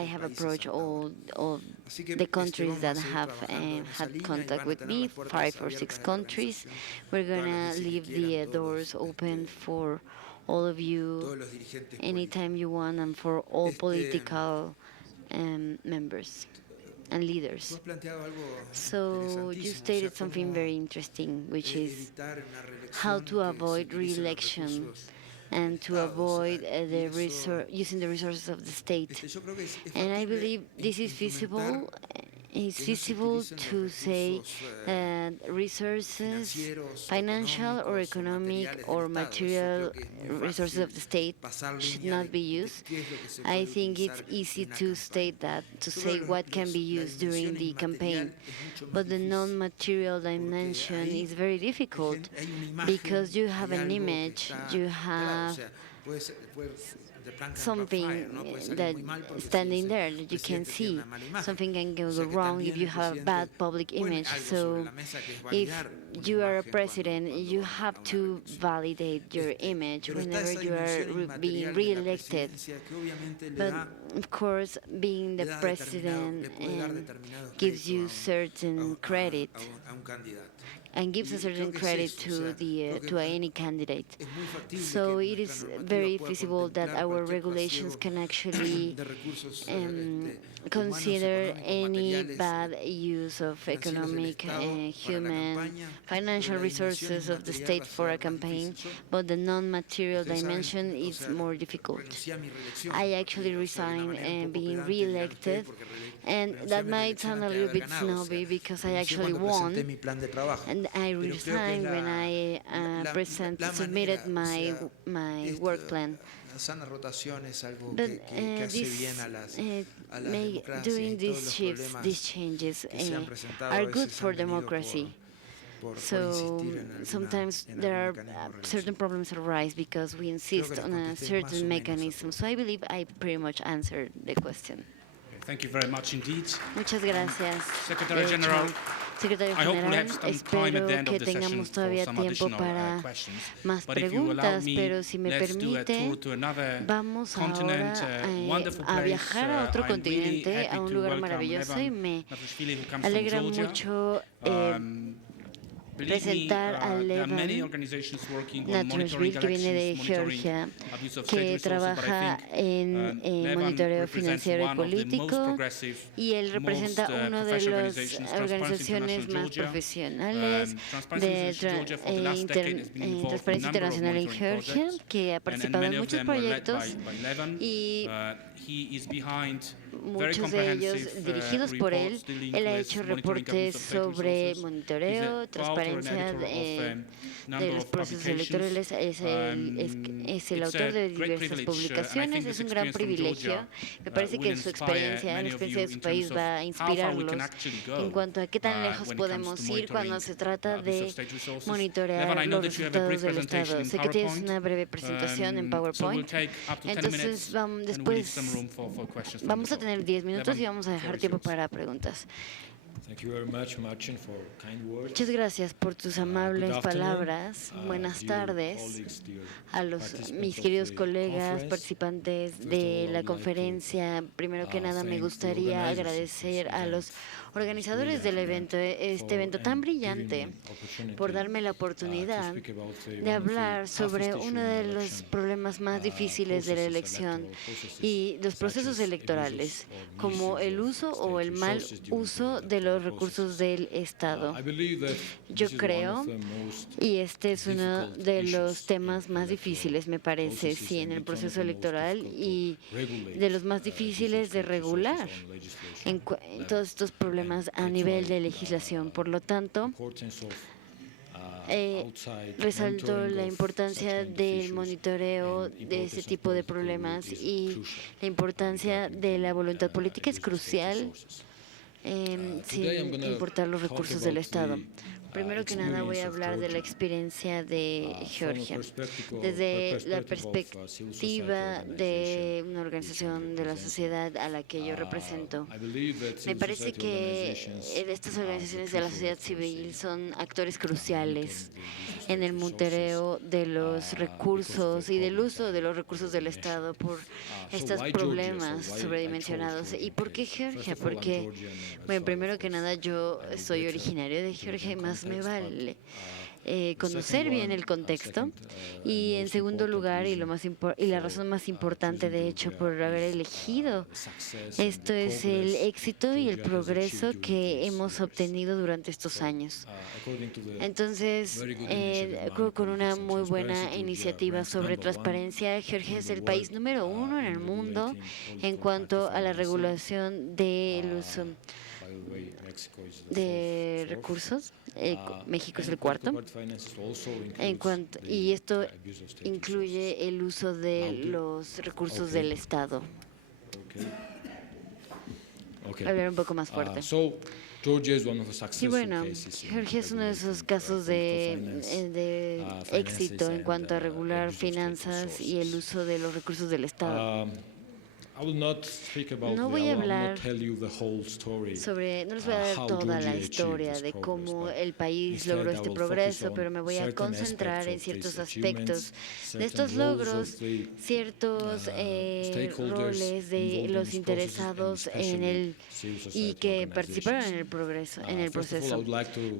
I have approached all the countries that have had contact with me, 5 or 6 countries. We're gonna leave the doors open for all of you anytime you want, and for all political members and leaders. So you stated something very interesting, which is how to avoid re-election and to avoid using the resources of the state. And I believe this is feasible. It's feasible to say that resources, financial or economic or material resources of the state should not be used. I think it's easy to state that, to say what can be used during the campaign. But the non-material dimension is very difficult because you have an image, you have something that standing there that you can see. Something can go wrong if you have a bad public image. So if you are a president, you have to validate your image whenever you are being re-elected. But of course, being the president gives you certain credit and gives a certain credit to any candidate. So it is very feasible that our regulations can actually consider any bad use of economic, human, financial resources of the state for a campaign, but the non-material dimension is more difficult. I actually resigned being re-elected, and that might sound a little bit snobby because I actually won, and I resigned when I submitted my work plan. But doing these shifts, these changes, are good for democracy. So sometimes there are certain problems arise because we insist on a certain mechanism. So I believe I pretty much answered the question. Thank you very much indeed. Muchas gracias. Secretary General, Secretario I hope we'll General, have some time at the end espero que of the session tengamos for todavía some tiempo additional para questions. más But if you allow preguntas, me, pero si me let's do a permite, tour to another vamos continent, ahora wonderful a place. viajar a otro I'm really continente, happy a un to lugar welcome maravilloso, y Levan me Navrashvili, who comes alegra from Georgia. mucho Believe me, presentar a there are many Levan organizations working on monitoring Navrashvili, que viene de elections, monitoring Georgia, abuse of state que resources, but I trabaja think en Levan monitoreo represents financiero y one of the most político, progressive, y él representa most una de professional las organizations, Transparency organizaciones International más Georgia. profesionales Transparency de International Georgia for the last decade has been involved in a Transparencia number of Internacional en monitoring Georgia, projects, que ha and participado many en of muchos them were led proyectos, by Levan. y He is behind very muchos de ellos comprehensive dirigidos por él. reports dealing Él ha with hecho monitoring reportes abuse of state sobre resources. He's monitoreo, a co-author and transparencia editor of de number los of procesos publications. electorales. Es el It's autor a de great diversas privilege, and I publicaciones. think Es this un gran experience from privilegio. Georgia Me parece will que su inspire experiencia, la many of experiencia you de su in país terms va a of how far we can inspirarlos actually en go cuanto a qué tan lejos when it comes podemos to ir cuando monitoring se trata abuse de of state resources. monitorear Levan, I know los that you have a brief resultados del presentation Estado. in Sé que tienes PowerPoint. una breve presentación en So we'll PowerPoint. take up to 10 Entonces minutes, and we need después some room for questions from vamos the a floor. tener 10 minutos Levan, y vamos a the floor dejar is tiempo yours. para preguntas. Thank you very much, Marcin, for kind words. Muchas gracias por tus Good amables afternoon, palabras. Buenas dear tardes colleagues, dear a mis participants of queridos the colegas, conference. participantes First of de all, I la would like to, conferencia. Primero que nada, me thank the gustaría organizers of agradecer this a los event, organizadores del evento, este evento tan brillante, por darme la oportunidad de hablar sobre uno de los problemas más difíciles de la elección y los procesos electorales, como el uso o el mal uso de los recursos del Estado. Yo creo, y este es uno de los temas más difíciles, me parece, sí, en el proceso electoral, y de los más difíciles de regular en todos estos problemas a nivel de legislación. Por lo tanto, resaltó la importancia del monitoreo de ese tipo de problemas, y la importancia de la voluntad política es crucial, sin importar los recursos del Estado. Primero que nada voy a hablar de la experiencia de Georgia. Desde la perspectiva de una organización de la sociedad a la que yo represento, me parece que estas organizaciones de la sociedad civil son actores cruciales en el monitoreo de los recursos y del uso de los recursos del Estado por estos problemas sobredimensionados. ¿Y por qué Georgia? Porque, bueno, primero que nada yo soy originario de Georgia y más me vale conocer bien el contexto, y en segundo lugar, y la razón más importante de hecho por haber elegido esto, es el éxito y el progreso que hemos obtenido durante estos años. Entonces, con una muy buena iniciativa sobre transparencia, Georgia es el país número 1 en el mundo en cuanto a la regulación del uso de recursos. México es el cuarto. Y esto incluye el uso de los recursos del Estado. Hablar un poco más fuerte. Y bueno, Georgia es uno de esos casos de éxito en cuanto a regular finanzas y el uso de los recursos del Estado. No voy a hablar sobre, no les voy a dar toda la historia de cómo el país logró este progreso, pero me voy a concentrar en ciertos aspectos de estos logros, ciertos roles de los interesados y que participaron en el proceso.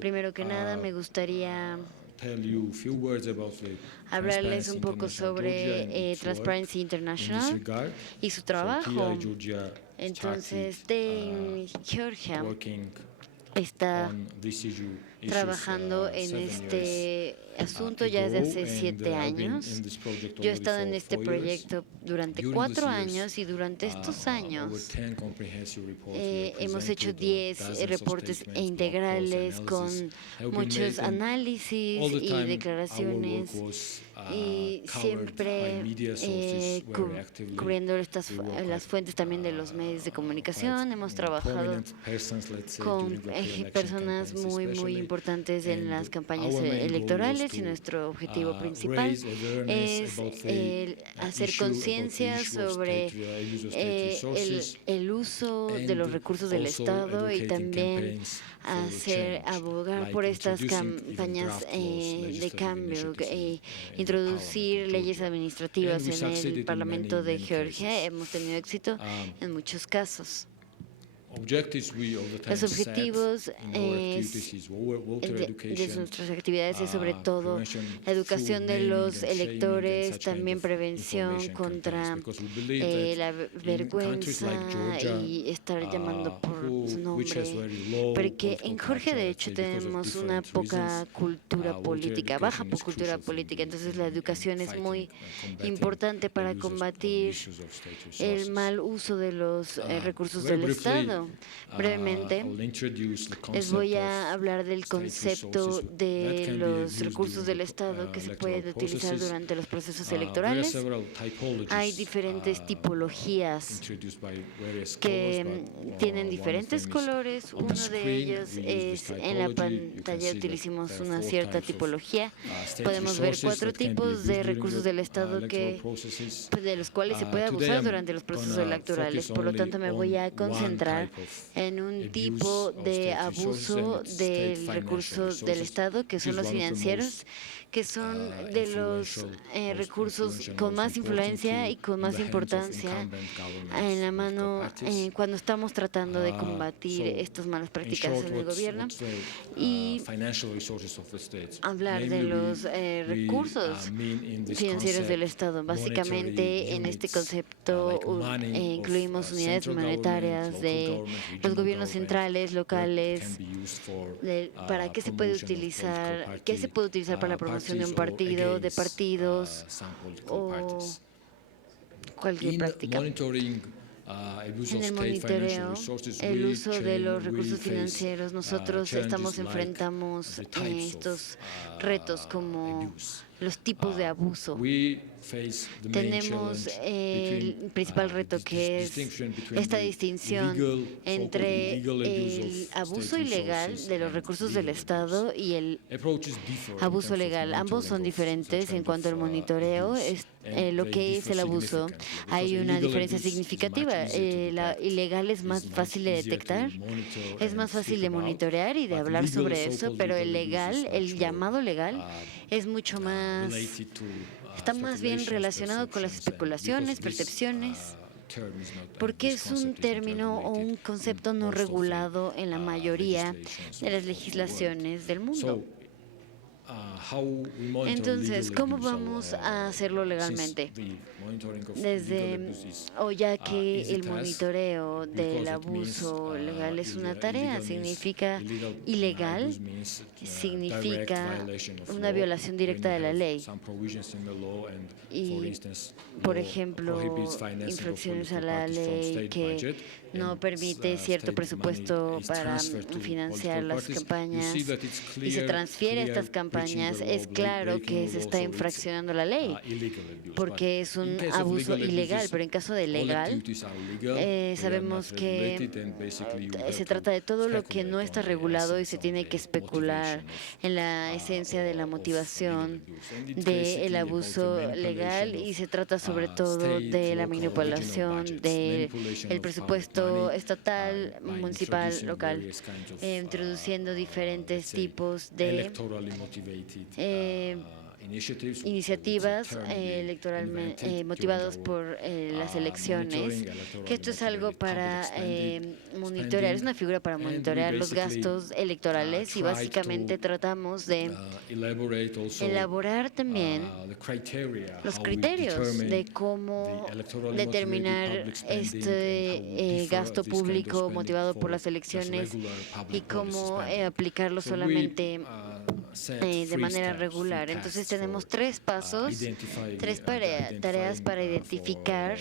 Primero que nada, me gustaría hablarles un poco sobre Transparency International y su trabajo. Entonces, Georgia está trabajando en este asunto ya desde hace 7 años. Yo he estado en este proyecto durante 4 años, y durante estos años hemos hecho 10 reportes integrales con muchos análisis y declaraciones, y siempre cubriendo las fuentes también de los medios de comunicación. Hemos trabajado con personas muy importantes en las campañas electorales, y nuestro objetivo principal es hacer conciencia sobre el uso de los recursos del Estado, y también abogar por estas campañas de cambio, introducir leyes administrativas en el Parlamento de Georgia. Hemos tenido éxito en muchos casos. Los objetivos de nuestras actividades es sobre todo la educación de los electores, también prevención contra la vergüenza y estar llamando por su nombre, porque en Georgia de hecho tenemos una poca cultura política, baja cultura política. Entonces la educación es muy importante para combatir el mal uso de los recursos del Estado. Brevemente, les voy a hablar del concepto de los recursos del Estado que se puede utilizar durante los procesos electorales. Hay diferentes tipologías que tienen diferentes colores. Uno de ellos es, en la pantalla utilizamos una cierta tipología. Podemos ver 4 tipos de recursos del Estado de los cuales se puede abusar durante los procesos electorales. Por lo tanto, me voy a concentrar en un tipo de abuso del recurso del Estado, que son los financieros, que son de los recursos con más influencia y con más importancia en la mano cuando estamos tratando de combatir estas malas prácticas en el gobierno. Y hablar de los recursos financieros del Estado. Básicamente, en este concepto incluimos unidades monetarias de los gobiernos centrales, locales, para qué se puede utilizar, para la promoción de un partido, de partidos o cualquier práctica. En el monitoreo, el uso de los recursos financieros, nosotros enfrentamos estos retos como los tipos de abuso. Tenemos el principal reto, que es esta distinción entre el abuso ilegal de los recursos del Estado y el abuso legal. Ambos son diferentes en cuanto al monitoreo. Lo que es el abuso, hay una diferencia significativa. La ilegal es más fácil de detectar, es más fácil de monitorear y de hablar sobre eso, pero el legal, el llamado legal, es mucho más, está más bien relacionado con las especulaciones, percepciones, porque es un término o un concepto no regulado en la mayoría de las legislaciones del mundo. Entonces, ¿cómo vamos a hacerlo legalmente? Ya que el monitoreo del abuso legal es una tarea, significa ilegal, significa una violación directa de la ley. Y, por ejemplo, infracciones a la ley que no permite cierto presupuesto para financiar las campañas y se transfiere estas campañas, es claro que se está infraccionando la ley, porque es un abuso ilegal, pero en caso de legal, sabemos que se trata de todo lo que no está regulado y se tiene que especular en la esencia de la motivación del abuso legal, y se trata sobre todo de la manipulación del presupuesto estatal, municipal, local, introduciendo diferentes tipos de iniciativas electoralmente motivadas por las elecciones, que esto es algo para monitorear, es una figura para monitorear los gastos electorales, y básicamente tratamos de elaborar también los criterios de cómo determinar este gasto público motivado por las elecciones y cómo aplicarlo solamente de manera regular. Entonces tenemos 3 pasos, 3 tareas para identificar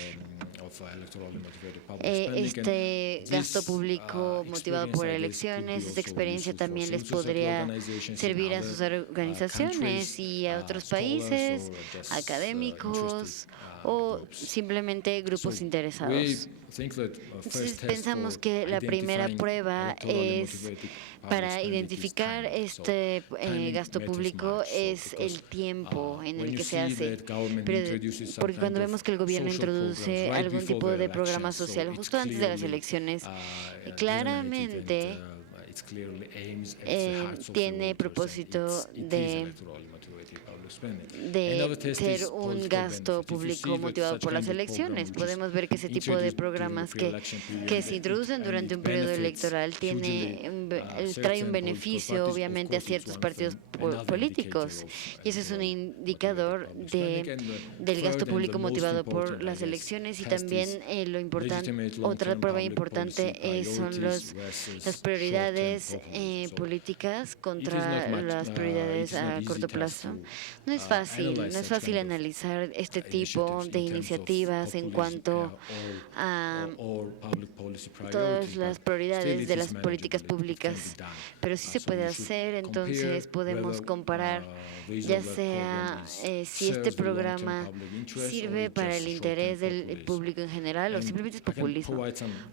este gasto público motivado por elecciones. Esta experiencia también les podría servir a sus organizaciones y a otros países, académicos o simplemente grupos interesados. Entonces, pensamos que la primera prueba es para identificar este gasto público es el tiempo en el que se hace. Porque cuando vemos que el gobierno introduce algún tipo de programa social justo antes de las elecciones, claramente tiene propósito de ser un gasto público motivado por las elecciones. Podemos ver que ese tipo de programas que se introducen durante un periodo electoral trae un beneficio, obviamente, a ciertos partidos políticos, y eso es un indicador del gasto público motivado por las elecciones. Y también otra prueba importante son las prioridades políticas contra las prioridades a corto plazo. No es fácil analizar este tipo de iniciativas en cuanto a todas las prioridades de las políticas públicas, pero sí se puede hacer. Entonces podemos comparar ya sea si este programa sirve para el interés del público en general o simplemente es populismo.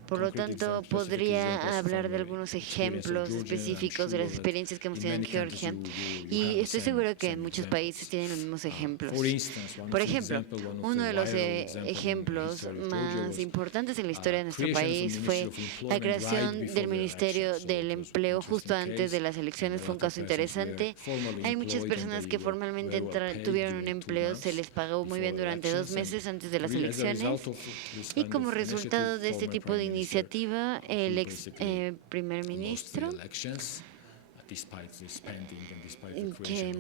Por lo tanto, podría hablar de algunos ejemplos específicos de las experiencias que hemos tenido en Georgia, y estoy seguro que en muchos países tienen los mismos ejemplos. Por ejemplo, uno de los ejemplos más importantes en la historia de nuestro país fue la creación del Ministerio del Empleo justo antes de las elecciones. Fue un caso interesante. Hay muchas personas que formalmente tuvieron un empleo, se les pagó muy bien durante 2 meses antes de las elecciones, y como resultado de este tipo de iniciativa, el ex primer ministro que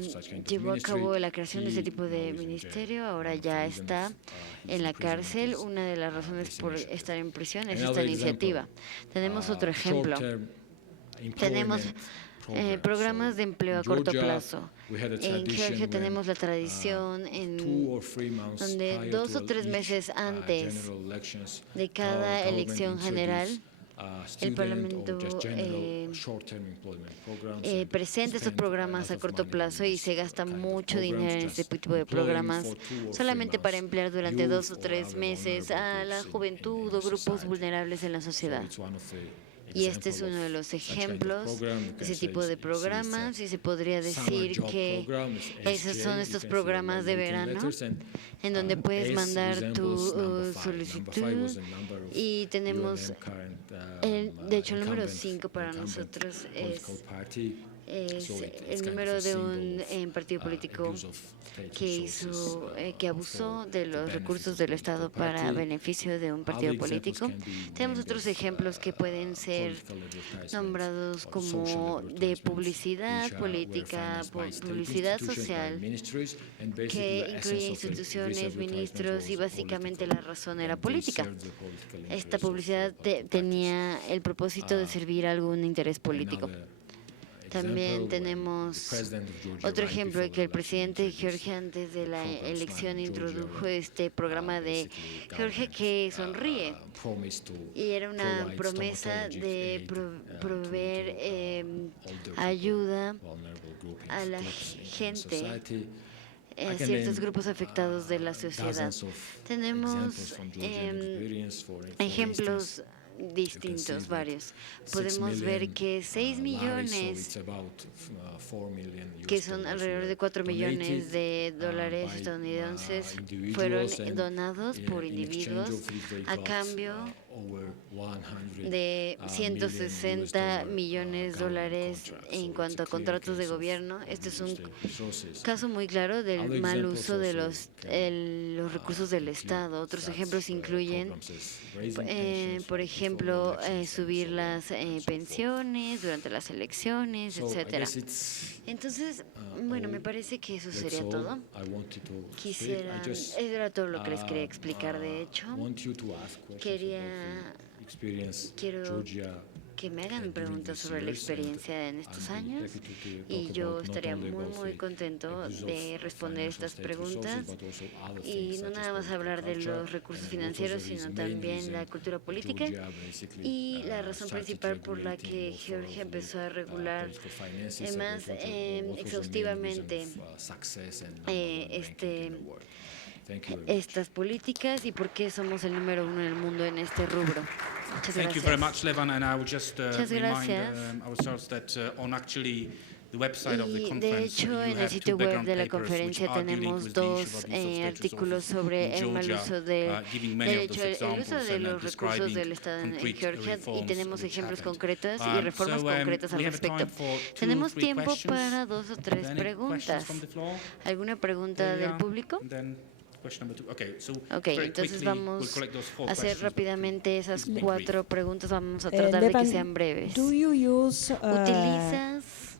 llevó a cabo la creación de este tipo de ministerio ahora ya está en la cárcel. Una de las razones por estar en prisión es esta iniciativa. Tenemos otro ejemplo. Tenemos programas de empleo a corto plazo. En Georgia tenemos la tradición donde 2 o 3 meses antes de cada elección general, el Parlamento presenta estos programas a corto plazo y se gasta mucho dinero en este tipo de programas solamente para emplear durante 2 o 3 meses a la juventud o grupos vulnerables en la sociedad. Y este es uno de los ejemplos de ese tipo de programas, y se podría decir que esos son estos programas de verano en donde puedes mandar tu solicitud, y tenemos, de hecho el número 5 para nosotros es el número de un partido político que abusó de los recursos del Estado para beneficio de un partido político. Tenemos otros ejemplos que pueden ser nombrados como de publicidad política, publicidad social, que incluye instituciones, ministros, y básicamente la razón era política. Esta publicidad tenía el propósito de servir a algún interés político. También tenemos otro ejemplo de que el presidente de Georgia antes de la elección introdujo este programa de Georgia que sonríe, y era una promesa de proveer ayuda a la gente, a ciertos grupos afectados de la sociedad. Tenemos ejemplos distintos, varios. Podemos ver que 6 millones, que son alrededor de 4 millones de dólares estadounidenses, fueron donados por individuos a cambio de 160 millones de dólares en cuanto a contratos de gobierno. Este es un caso muy claro del mal uso de los recursos del Estado. Otros ejemplos incluyen, por ejemplo, subir las pensiones durante las elecciones, etcétera. Entonces, bueno, me parece que eso sería todo. Eso era todo lo que les quería explicar, de hecho. Quiero que me hagan preguntas sobre la experiencia en estos años, y yo estaría muy contento de responder estas preguntas, y no nada más hablar de los recursos financieros, sino también la cultura política y la razón principal por la que Georgia empezó a regular más exhaustivamente estas políticas, y por qué somos el número 1 en el mundo en este rubro. Muchas gracias. Thank you very much, Levan, and I would just Muchas gracias. remind ourselves that on actually the website of the Y de conference hecho, en el sitio web de la conferencia tenemos 2 artículos sobre el mal uso el uso de los recursos del Estado en Georgia, y tenemos ejemplos concretos y reformas concretas al respecto. Tenemos tiempo para 2 o 3 preguntas. ¿Alguna pregunta del público? Ok, entonces vamos a hacer rápidamente esas 4 preguntas. Vamos a tratar de que sean breves. ¿Utilizas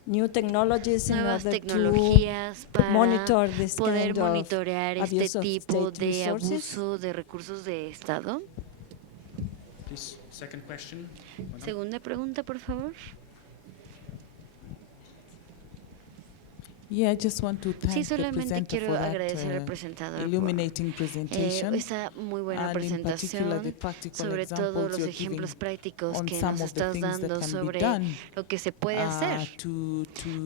nuevas tecnologías para poder monitorear este tipo de abuso de recursos de Estado? Segunda pregunta, por favor. Sí, solamente quiero agradecer al presentador por esta muy buena presentación, sobre todo los ejemplos prácticos que nos estás dando sobre lo que se puede hacer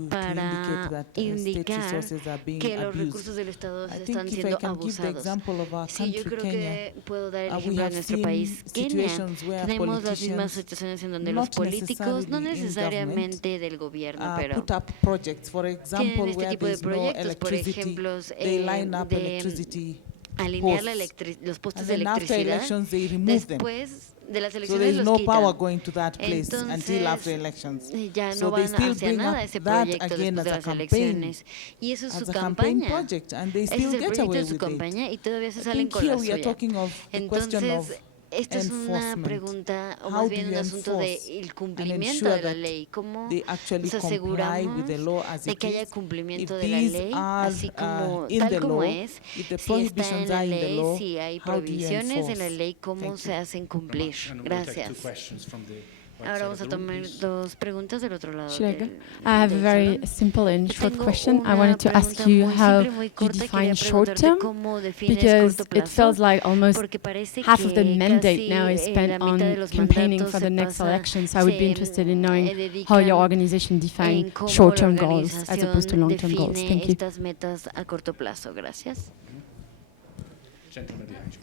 para indicar que los recursos del Estado están siendo abusados. Sí, yo creo que puedo dar el ejemplo de nuestro país, Kenia. Tenemos las mismas situaciones en donde los políticos, no necesariamente del gobierno, pero tienen este tipo de proyectos, por ejemplo, de alinear los postes de electricidad. Después de las elecciones los quitan. Entonces, ya no van hacia nada ese proyecto después de las elecciones. Y eso es su campaña. Ese es el proyecto de su campaña, y todavía se salen con la suya. Entonces, esta es una pregunta, o más bien un asunto del cumplimiento de la ley. ¿Cómo nos aseguramos de que haya cumplimiento de la ley, así como tal como es? Si está en la ley, si hay provisiones en la ley, ¿cómo se hacen cumplir? Gracias. Ahora vamos a tomar dos preguntas del otro lado Should I go? del, I have a del very salón. simple and Yo short tengo question. I una wanted to ask pregunta you muy how simple, muy you corta. define Quería short preguntarte term, cómo defines because corto it plazo, feels like almost porque parece half of the que mandate casi now is la spent mitad de on los campaigning mandatos for se the next pasa, election. So I would be interested in knowing how dedican your organization defines en cómo la short-term goals as opposed to organización long-term goals. define Thank you. estas metas a corto plazo. Gracias. Gentleman behind you.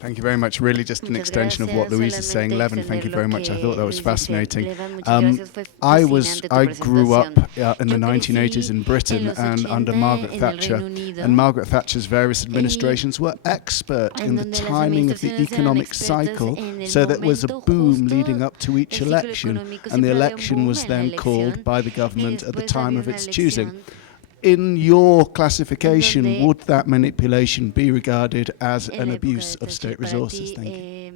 Thank you very much. Really just an Muchas extension of what gracias. Louise is saying. Solamente Levin, thank you extender very lo much. I que thought that was Luis dice. fascinating. Levan, muchas gracias. Fue fascinante tu I grew up presentación. in the Yo 1980s crecí in Britain en los and 80 under Margaret en el Thatcher. Reino Unido, And Margaret Thatcher's various administrations were expert en in the donde las timing of the administraciones eran economic expertas cycle, en el so there was a momento boom justo leading up to each del ciclo election, económico. and the Siempre había un election boom was en la then called elección by the y government at the después time había of una its choosing. elección In your classification, donde would that manipulation be regarded as en an la época abuse de of Thatcher. state Para resources? ti, Thank you.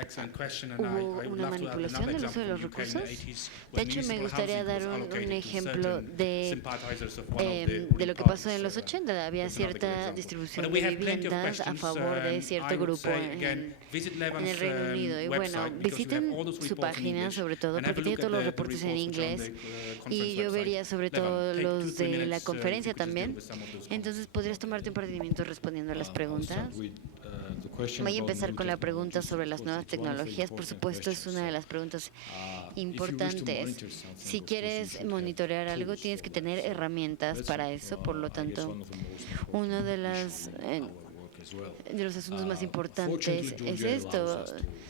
Excellent question, and ¿hubo I would una love to add manipulación another del uso de los example from the UK in the recursos? 80s De when hecho, me municipal gustaría housing dar was un allocated to ejemplo certain de sympathizers of one of the de lo que Green pasó en los parties, 80. Había that's another good cierta example. distribución But de we have plenty of viviendas a questions, favor de I cierto would grupo say, again, visit en Levan's el Reino Unido. Y bueno, website, because we have visiten all those su reports in página, English, sobre todo and have porque a tiene look todos at los the reportes en reports which are on inglés. the, conference Y yo website. vería sobre Levan, todo take los 2-3 de minutes, la if conferencia you could just deal también. with some of those comments. Entonces, ¿podrías tomarte un par de minutos respondiendo a las preguntas? Voy a empezar con la pregunta sobre las nuevas tecnologías. Por supuesto, es una de las preguntas importantes. Si quieres monitorear algo, tienes que tener herramientas para eso. Por lo tanto, uno de los asuntos más importantes es esto.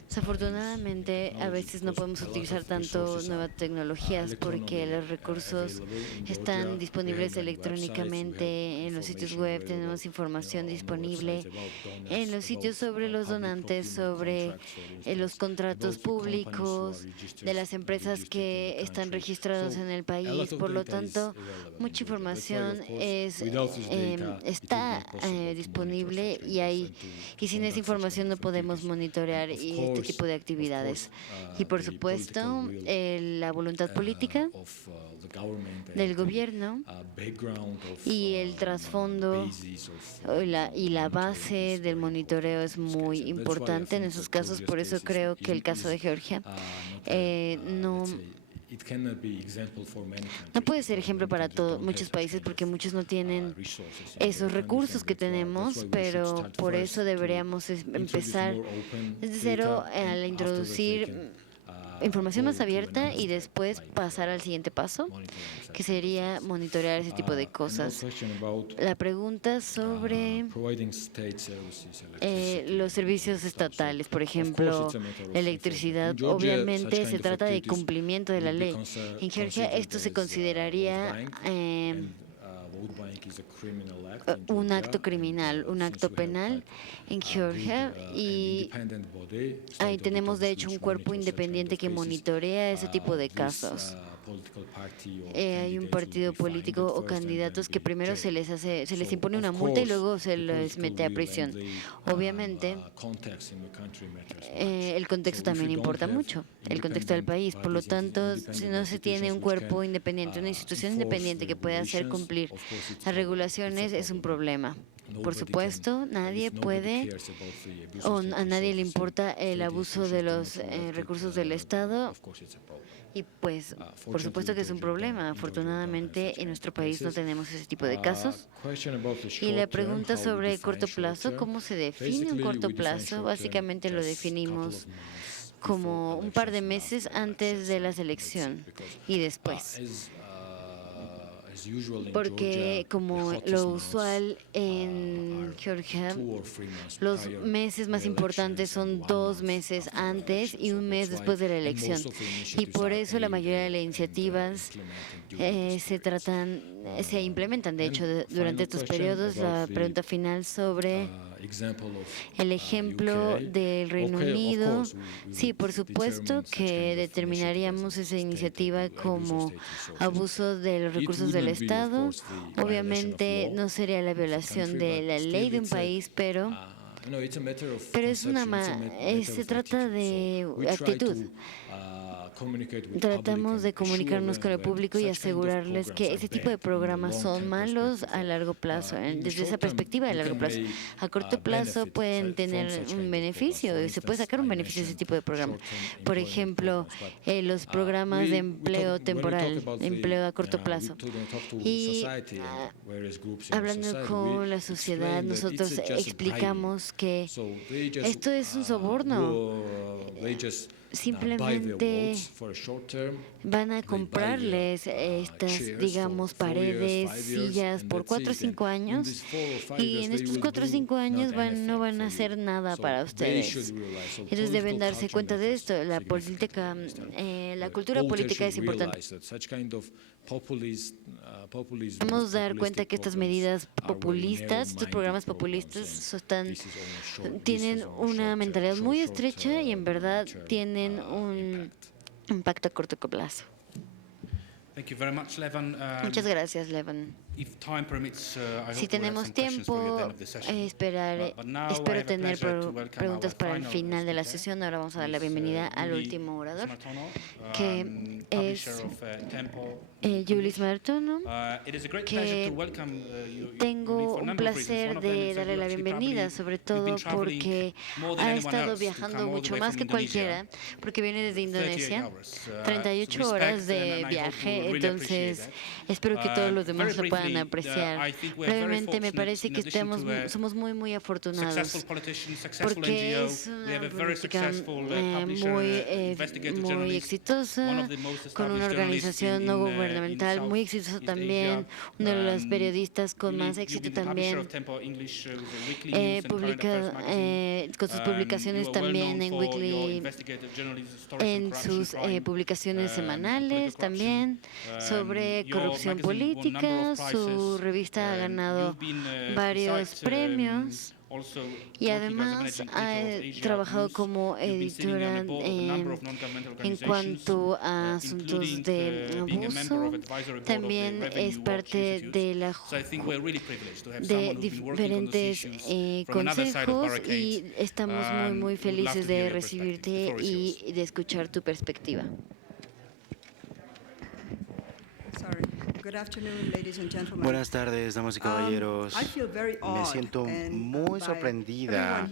Desafortunadamente, a veces no podemos utilizar tanto nuevas tecnologías porque los recursos están disponibles electrónicamente en los sitios web. Tenemos información disponible en los sitios sobre los donantes, sobre los contratos públicos de las empresas que están registradas en el país. Por lo tanto, mucha información está disponible y sin esa información no podemos monitorear este tipo de actividades. Y por supuesto, la voluntad política del gobierno y el trasfondo y la base del monitoreo es muy importante en esos casos. Por eso creo que el caso de Georgia no puede ser ejemplo para muchos países porque muchos no tienen esos recursos que tenemos, pero por eso deberíamos empezar desde cero al introducir información más abierta y después pasar al siguiente paso, que sería monitorear ese tipo de cosas. La pregunta sobre los servicios estatales, por ejemplo, la electricidad, obviamente se trata de cumplimiento de la ley. En Georgia esto se consideraría un acto criminal, un acto penal en Georgia, y ahí tenemos de hecho un cuerpo independiente que monitorea ese tipo de casos. Hay un partido político o candidatos que primero se les impone una multa y luego se les mete a prisión. Obviamente, el contexto también importa mucho, el contexto del país. Por lo tanto, si no se tiene un cuerpo independiente, una institución independiente que pueda hacer cumplir las regulaciones, es un problema. Por supuesto, nadie puede o a nadie le importa el abuso de los recursos del Estado. Y pues, por supuesto que es un problema. Afortunadamente, en nuestro país no tenemos ese tipo de casos. Y la pregunta sobre el corto plazo, ¿cómo se define un corto plazo? Básicamente lo definimos como un par de meses antes de la elección y después. Porque como lo usual en Georgia, los meses más importantes son 2 meses antes y 1 mes después de la elección. Y por eso la mayoría de las iniciativas se implementan. De hecho, durante estos periodos, la pregunta final sobre el ejemplo del Reino Unido. Sí, por supuesto que determinaríamos esa iniciativa como abuso de los recursos del Estado. Obviamente no sería la violación de la ley de un país, pero se trata de actitud. tratamos de comunicarnos con el público y asegurarles que ese tipo de programas son malos a largo plazo, desde esa perspectiva de largo plazo. A corto plazo pueden tener un beneficio, y se puede sacar un beneficio de ese tipo de programa. Por ejemplo, los programas de empleo temporal, empleo a corto plazo. Y hablando con la sociedad, nosotros explicamos que esto es un soborno. Simplemente van a comprarles estas, digamos, paredes, sillas por 4 o 5 años, y en estos 4 o 5 años no van a hacer nada para ustedes. Ellos deben darse cuenta de esto. La política, la cultura política es importante. Debemos dar cuenta que estas medidas populistas, estos programas populistas, tienen una mentalidad muy estrecha y en verdad tienen un impacto a corto plazo. Thank you very much, Levan. Muchas gracias, Levan. If time permits, I hope Si we'll have tenemos some questions for you at the end tiempo, of the session. But now I espero have a tener pleasure to welcome preguntas our para el final final de la speaker, sesión. Ahora vamos a dar la who is, bienvenida al Julie último orador, Smartono, que publisher es of Tempo. Julie Smartono, It is a great pleasure que to welcome you, Julie, tengo for a un number of reasons. placer One of them de is that darle you la actually bienvenida, probably- sobre you've todo been traveling porque more than ha anyone estado else to viajando come all the mucho way más from que Indonesia. cualquiera, porque viene desde 38 Indonesia, hours. 38 Respect, horas de and I hope you viaje, will really appreciate entonces that. espero que todos los demás Very lo puedan briefly, apreciar. I think we are very Brevemente, me fortunate parece in que addition to a somos muy afortunados, successful politician, successful porque NGO. es We una have a very política successful publisher, investigative muy journalist, one exitosa, of the most con una established journalists organización no in gubernamental muy exitosa Southeast también, Asia. uno de los periodistas con Julie, más you've éxito been the publisher también. of Tempo English, a weekly news and current affairs Publica magazine. con sus publicaciones You are well también known en for your Weekly, investigative journalism, stories on en corruption, sus crime, publicaciones semanales political también corruption. sobre Your corrupción magazine won a number política. of Su prizes. revista ha ganado You've been, varios besides, premios. also Y working as a además managing ha editor of Asia trabajado News. como You've been sitting on editora the board of a number of non-governmental en organizations, cuanto a asuntos including, de being a member abuso. of advisory board of the También Revenue es Watch parte Institute. de la So I think we're really privileged to have de someone who's been working on those diferentes issues from another side of consejos, barricade. y estamos muy Would love felices to hear de your perspective. The recibirte floor is yours. y de escuchar tu perspectiva. Buenas tardes, damas y caballeros. Me siento muy sorprendida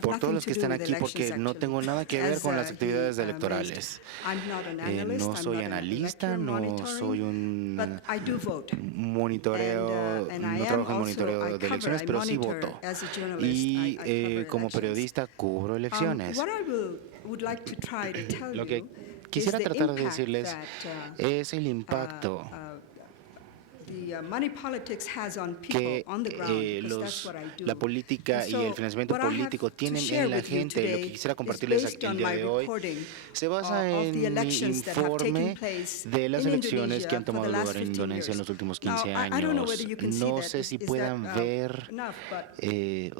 por todos los que están aquí porque no tengo nada que ver con las actividades electorales. No soy analista, no soy un monitoreo, no trabajo en monitoreo de elecciones, pero sí voto. Y como periodista cubro elecciones. Lo que quisiera tratar de decirles es el impacto que la política y el financiamiento político tienen en la gente. Lo que quisiera compartirles aquí el día de hoy se basa en mi informe de las elecciones que han tomado lugar en Indonesia en los últimos 15 años. No sé si puedan ver,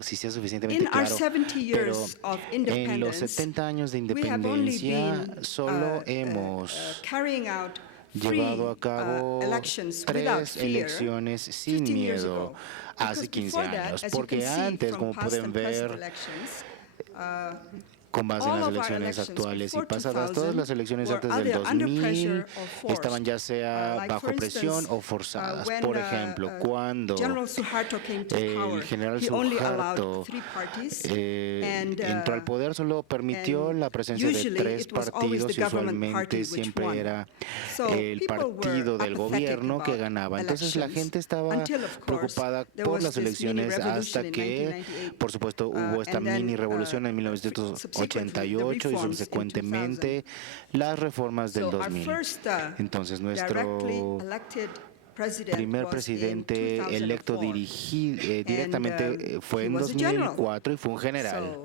si sea suficientemente claro, pero en los 70 años de independencia solo hemos llevado a cabo 3 elecciones sin miedo hace 15 años, porque antes, como pueden ver, con base en las elecciones actuales y pasadas, todas las elecciones antes del 2000 estaban ya sea bajo presión o forzadas. Por ejemplo, cuando el general Suharto entró al poder, solo permitió la presencia de 3 partidos y usualmente siempre era el partido del gobierno que ganaba. Entonces la gente estaba preocupada por las elecciones hasta que, por supuesto, hubo esta mini revolución en 1988 y subsecuentemente las reformas del 2000. Entonces nuestro primer presidente electo directamente fue en 2004 y fue un general.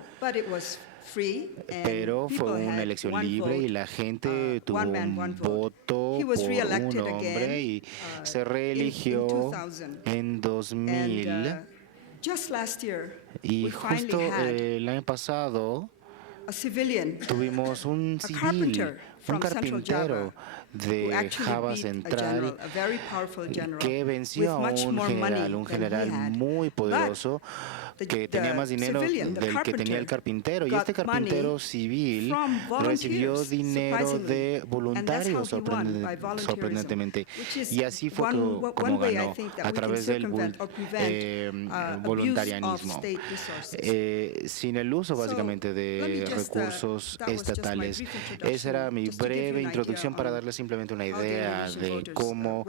Pero fue una elección libre y la gente tuvo un voto por un hombre y se reeligió en 2000. Y justo el año pasado tuvimos un civil, un carpintero de Java Central que venció a un general muy poderoso que tenía más dinero del que tenía el carpintero, y este carpintero civil recibió dinero de voluntarios, sorprendentemente, y así fue como ganó, a través del voluntarianismo, sin el uso básicamente de recursos estatales. Esa era mi breve introducción para darles simplemente una idea de cómo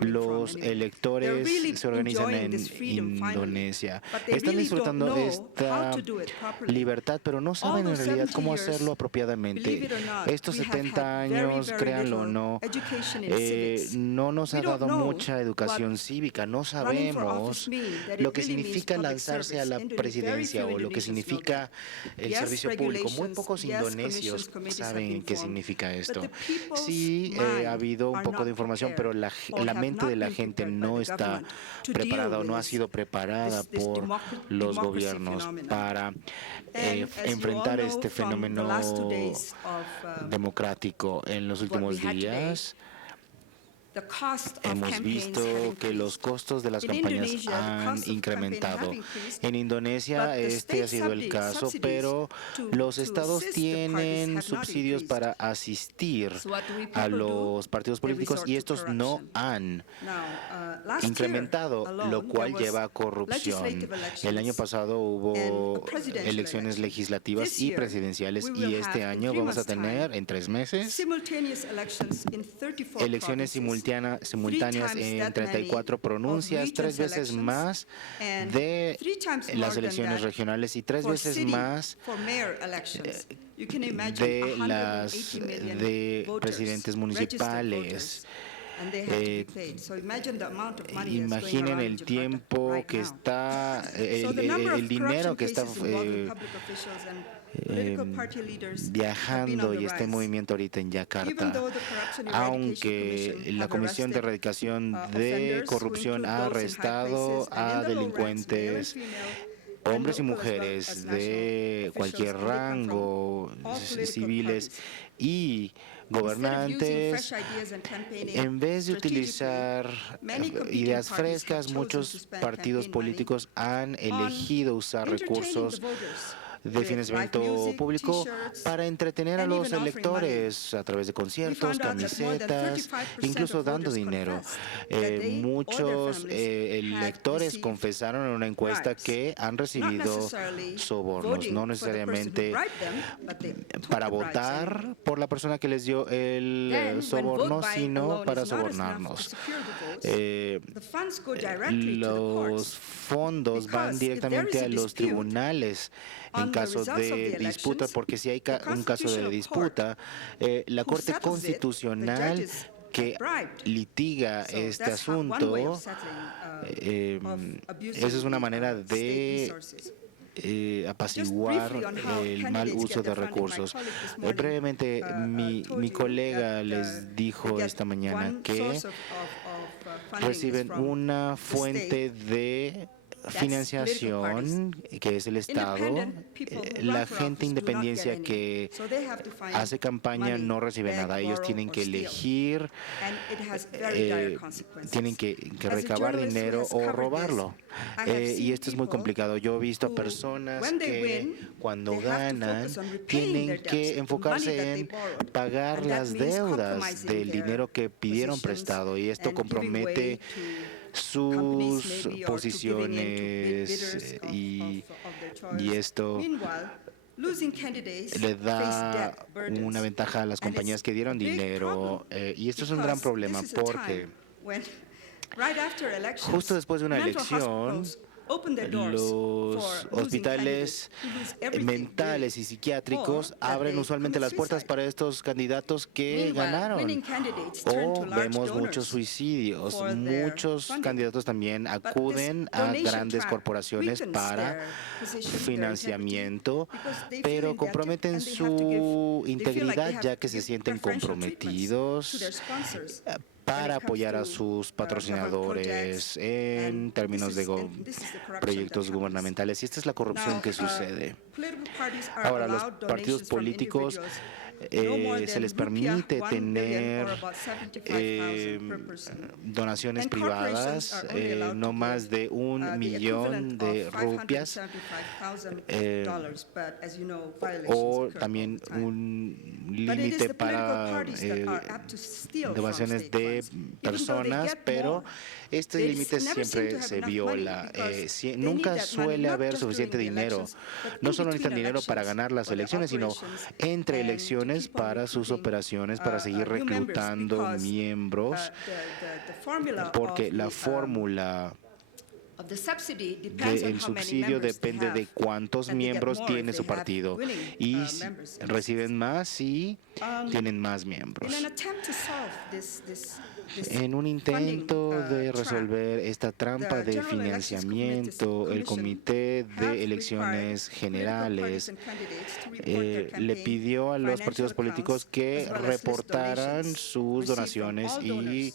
los electores se organizan en Indonesia. Están disfrutando de esta libertad, pero no saben en realidad cómo hacerlo apropiadamente. Estos 70 años, créanlo o no, no nos ha dado mucha educación cívica. No sabemos lo que significa lanzarse a la presidencia o lo que significa el servicio público. Muy pocos indonesios saben qué significa esto. Sí, ha habido un poco de información, pero la mente de la gente no está preparada o no ha sido preparada por los gobiernos para enfrentar este fenómeno democrático. En los últimos días hemos visto que los costos de las campañas han incrementado. En Indonesia este ha sido el caso, pero los estados tienen subsidios para asistir a los partidos políticos y estos no han incrementado, lo cual lleva a corrupción. El año pasado hubo elecciones legislativas y presidenciales, y este año vamos a tener en 3 meses elecciones simultáneas en 34 provincias, 3 veces más de las elecciones regionales y 3 veces más de presidentes municipales. Imaginen el tiempo que está, el dinero que está viajando y está en movimiento ahorita en Yakarta. Aunque la Comisión de Erradicación de Corrupción ha arrestado a delincuentes, hombres y mujeres de cualquier rango, civiles y gobernantes, en vez de utilizar ideas frescas, muchos partidos políticos han elegido usar recursos de financiamiento público para entretener a los electores a través de conciertos, camisetas, incluso dando dinero. Muchos electores confesaron en una encuesta que han recibido sobornos, no necesariamente para votar por la persona que les dio el soborno, sino para sobornarnos. Los fondos van directamente a los tribunales en caso de disputa, porque si hay un caso de disputa, la Corte Constitucional que litiga este asunto, esa es una manera de apaciguar el mal uso de recursos. Brevemente, mi colega les dijo esta mañana que reciben una fuente de financiación, que es el Estado. La gente independiente que hace campaña no recibe nada. Ellos tienen que elegir, tienen que recabar dinero o robarlo. Y esto es muy complicado. Yo he visto a personas que cuando ganan tienen que enfocarse en pagar las deudas del dinero que pidieron prestado, y esto compromete sus posiciones y esto le da una ventaja a las compañías que dieron dinero, y esto es un gran problema porque justo después de una elección los hospitales mentales y psiquiátricos abren usualmente las puertas para estos candidatos que ganaron. O vemos muchos suicidios. Muchos candidatos también acuden a grandes corporaciones para financiamiento, pero comprometen su integridad ya que se sienten comprometidos para apoyar a sus patrocinadores en términos de proyectos gubernamentales. Y esta es la corrupción que sucede. Ahora, los partidos políticos se les permite tener donaciones privadas, no más de $1 millón de rupias, o también un límite para donaciones de personas, pero este límite siempre se viola. Nunca suele haber suficiente dinero. No solo necesitan dinero para ganar las elecciones, sino entre elecciones para sus operaciones, para seguir reclutando miembros, porque la fórmula del subsidio depende de cuántos miembros tiene su partido, y reciben más si tienen más miembros. En un intento de resolver esta trampa de financiamiento, el Comité de Elecciones Generales le pidió a los partidos políticos que reportaran sus donaciones y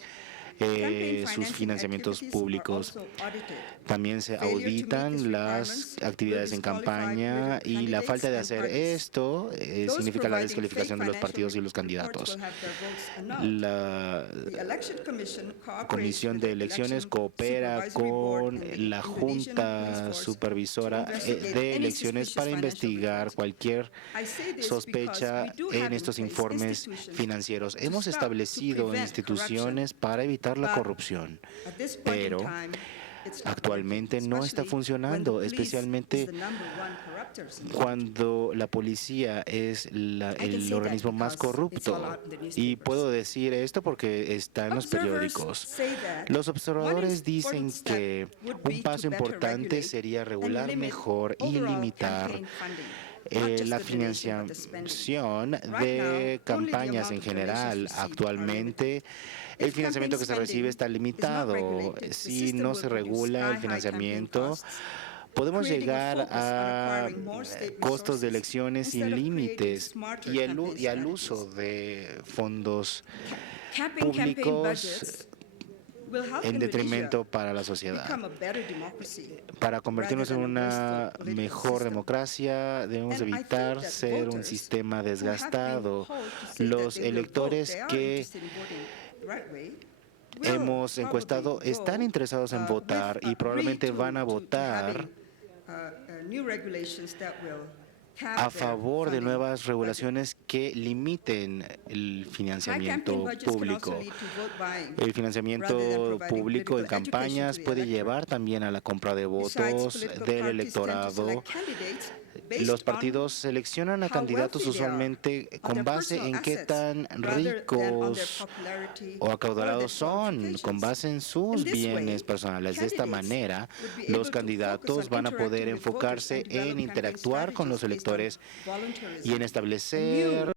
sus financiamientos públicos. También se auditan las actividades en campaña, y la falta de hacer esto significa la descalificación de los partidos y los candidatos. La Comisión de Elecciones coopera con la Junta Supervisora de Elecciones para investigar cualquier sospecha en estos informes financieros. Hemos establecido instituciones para evitar la corrupción, pero actualmente no está funcionando, especialmente cuando la policía es el organismo más corrupto. Y puedo decir esto porque está en los periódicos. Los observadores dicen que un paso importante sería regular mejor y limitar la financiación de campañas en general. Actualmente, el financiamiento que se recibe está limitado. Si no se regula el financiamiento, podemos llegar a costos de elecciones sin límites y al uso de fondos públicos en detrimento para la sociedad. Para convertirnos en una mejor democracia, debemos evitar ser un sistema desgastado. Los electores que hemos encuestado están interesados en votar y probablemente van a votar a favor de nuevas regulaciones que limiten el financiamiento público. El financiamiento público en campañas puede llevar también a la compra de votos del electorado. Los partidos seleccionan a candidatos usualmente con base en qué tan ricos o acaudalados son, con base en sus bienes personales. De esta manera, los candidatos van a poder enfocarse en interactuar con los electores y en establecer